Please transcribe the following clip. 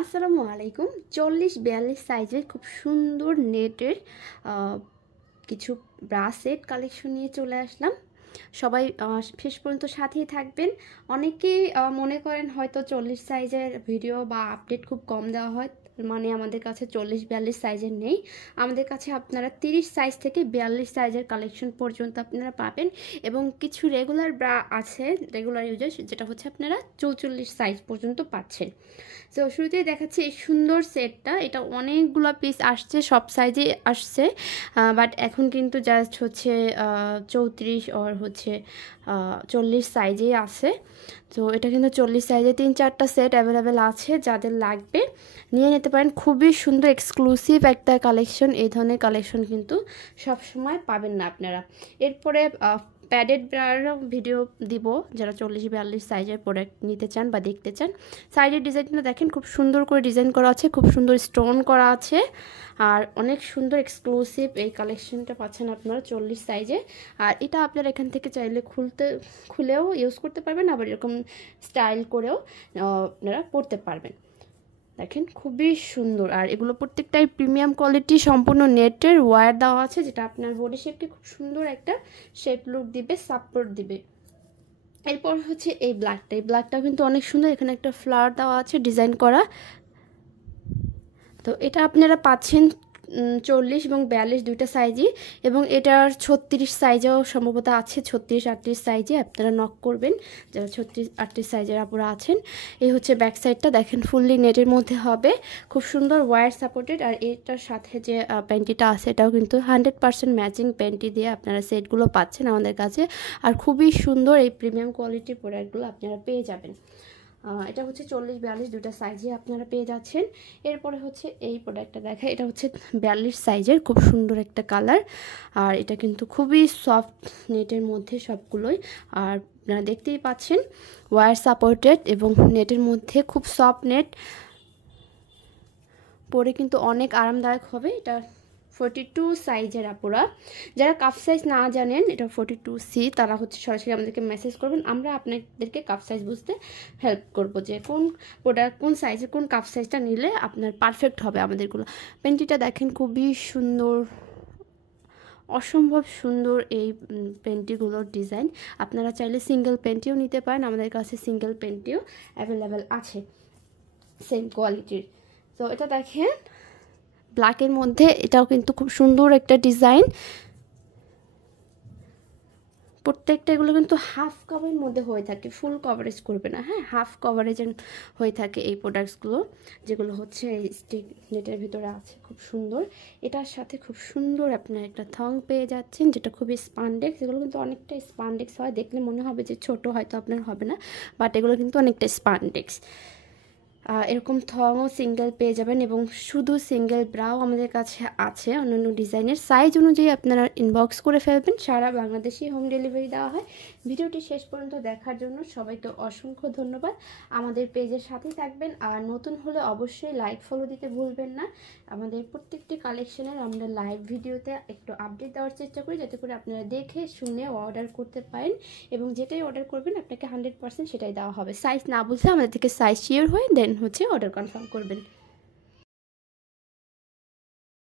আসসালামু আলাইকুম। 40-42 সাইজের খুব সুন্দর নেটের কিছু ব্রা সেট কালেকশন নিয়ে চলে আসলাম। সবাই শেষ পর্যন্ত সাথেই থাকবেন। অনেকেই মনে করেন হয়তো 40 সাইজের ভিডিও বা আপডেট খুব কম দেওয়া হয়, মানে আমাদের কাছে 40-42 সাইজের নেই। আমাদের কাছে আপনারা 30 সাইজ থেকে 42 সাইজের কালেকশন পর্যন্ত আপনারা পাবেন, এবং কিছু রেগুলার ব্রা আছে, রেগুলার ইউজার, যেটা হচ্ছে আপনারা 44 সাইজ পর্যন্ত পাচ্ছেন। তো শুরুতেই দেখাচ্ছি এই সুন্দর সেটটা। এটা অনেকগুলো পিস আসছে, সব সাইজে আসছে, বাট এখন কিন্তু জাস্ট হচ্ছে 34 আর হচ্ছে 40 সাইজেই আছে। তো এটা কিন্তু 40 সাইজে 3-4টা সেট অ্যাভেলেবেল আছে, যাদের লাগবে নিয়ে নিতে পারেন। খুবই সুন্দর এক্সক্লুসিভ একটা কালেকশন। এই ধরনের কালেকশন কিন্তু সব সময় পাবেন না আপনারা। এরপরে প্যাডেড ব্রার ভিডিও দিব, যারা 40-42 সাইজের প্রোডাক্ট নিতে চান বা দেখতে চান। সাইডের ডিজাইনটা দেখেন, খুব সুন্দর করে ডিজাইন করা আছে, খুব সুন্দর স্টোন করা আছে, আর অনেক সুন্দর এক্সক্লুসিভ এই কালেকশনটা পাচ্ছেন আপনারা 40 সাইজে। আর এটা আপনারা এখান থেকে চাইলে খুলেও ইউজ করতে পারবেন, আবার এরকম স্টাইল করেও আপনারা পরতে পারবেন। দেখেন খুবই সুন্দর, আর এগুলো প্রত্যেকটাই প্রিমিয়াম কোয়ালিটি, সম্পূর্ণ নেটের ওয়্যার দেওয়া আছে, যেটা আপনার বডি শেপকে খুব সুন্দর একটা শেপ লুক দিবে, সাপোর্ট দিবে। এরপর হচ্ছে এই ব্ল্যাকটাও কিন্তু অনেক সুন্দর, এখানে একটা ফ্লাওয়ার দেওয়া আছে ডিজাইন করা। তো এটা আপনারা পাচ্ছেন 40 এবং 42 দুইটা সাইজই, এবং এটার 36 সাইজেও সম্ভবত আছে, 36-38 সাইজে আপনারা নক করবেন যারা 36-38 সাইজের আপুরা আছেন। এই হচ্ছে ব্যাক সাইডটা, দেখেন ফুললি নেটের মধ্যে হবে, খুব সুন্দর ওয়্যার সাপোর্টেড। আর এটার সাথে যে প্যান্টিটা আছে, এটাও কিন্তু 100% ম্যাচিং প্যান্টি দিয়ে আপনারা সেটগুলো পাচ্ছেন আমাদের কাছে। আর খুবই সুন্দর এই প্রিমিয়াম কোয়ালিটির প্রোডাক্টগুলো আপনারা পেয়ে যাবেন। এটা হচ্ছে 40-42 দুটা সাইজে আপনারা পেয়ে যাচ্ছেন। এরপরে হচ্ছে এই প্রোডাক্টটা দেখা, এটা হচ্ছে 42 সাইজের, খুব সুন্দর একটা কালার, আর এটা কিন্তু খুবই সফট নেটের মধ্যে সবগুলোই। আর আপনারা দেখতেই পাচ্ছেন ওয়্যার সাপোর্টেড, এবং নেটের মধ্যে খুব সফট নেট, পরে কিন্তু অনেক আরামদায়ক হবে। এটা 42 সাইজের আপুরা, যারা কাপ সাইজ না জানেন, এটা 42C, তারা হচ্ছে সরাসরি আমাদেরকে মেসেজ করবেন, আমরা আপনাদেরকে কাপ সাইজ বুঝতে হেল্প করব, যে কোন প্রোডাক্ট কোন সাইজের কোন কাপ সাইজটা নিলে আপনার পারফেক্ট হবে আমাদেরগুলো। পেন্টিটা দেখেন খুবই সুন্দর, অসম্ভব সুন্দর এই পেন্টিগুলোর ডিজাইন। আপনারা চাইলে সিঙ্গেল পেন্টিও নিতে পারেন, আমাদের কাছে সিঙ্গেল পেন্টিও অ্যাভেলেবেল আছে সেম কোয়ালিটির। তো এটা দেখেন ব্ল্যাকের মধ্যে, এটাও কিন্তু খুব সুন্দর একটা ডিজাইন। প্রত্যেকটা এগুলো কিন্তু হাফ কভারের মধ্যে হয়ে থাকে, ফুল কভারেজ করবে না, হ্যাঁ, হাফ কভারেজের হয়ে থাকে এই প্রোডাক্টসগুলো, যেগুলো হচ্ছে এই স্টিক নেটের ভিতরে আছে। খুব সুন্দর, এটার সাথে খুব সুন্দর আপনার একটা থং পেয়ে যাচ্ছেন, যেটা খুবই স্পান্ডেক্স। এগুলো কিন্তু অনেকটা স্পান্ডেক্স হয়, দেখলে মনে হবে যে ছোট, হয়তো আপনার হবে না, বাট এগুলো কিন্তু অনেকটা স্পান্ডেক্স। এরকম থংও সিঙ্গেল পেয়ে যাবেন, এবং শুধু সিঙ্গেল ব্রাও আমাদের কাছে আছে অন্যান্য ডিজাইনের। সাইজ অনুযায়ী আপনারা ইনবক্স করে ফেলবেন, সারা বাংলাদেশেই হোম ডেলিভারি দেওয়া হয়। ভিডিওটি শেষ পর্যন্ত দেখার জন্য সবাইকে অসংখ্য ধন্যবাদ। আমাদের পেজের সাথেই থাকবেন, আর নতুন হলে অবশ্যই লাইক ফলো দিতে ভুলবেন না। আমাদের প্রত্যেকটি কালেকশনের আমরা লাইভ ভিডিওতে একটু আপডেট দেওয়ার চেষ্টা করি, যাতে করে আপনারা দেখে শুনে অর্ডার করতে পারেন, এবং যেটাই অর্ডার করবেন আপনাকে 100% সেটাই দেওয়া হবে। সাইজ না বুঝলে আমাদের থেকে সাইজ শিওর হয়ে দেন হচ্ছে অর্ডার কনফার্ম করবেন।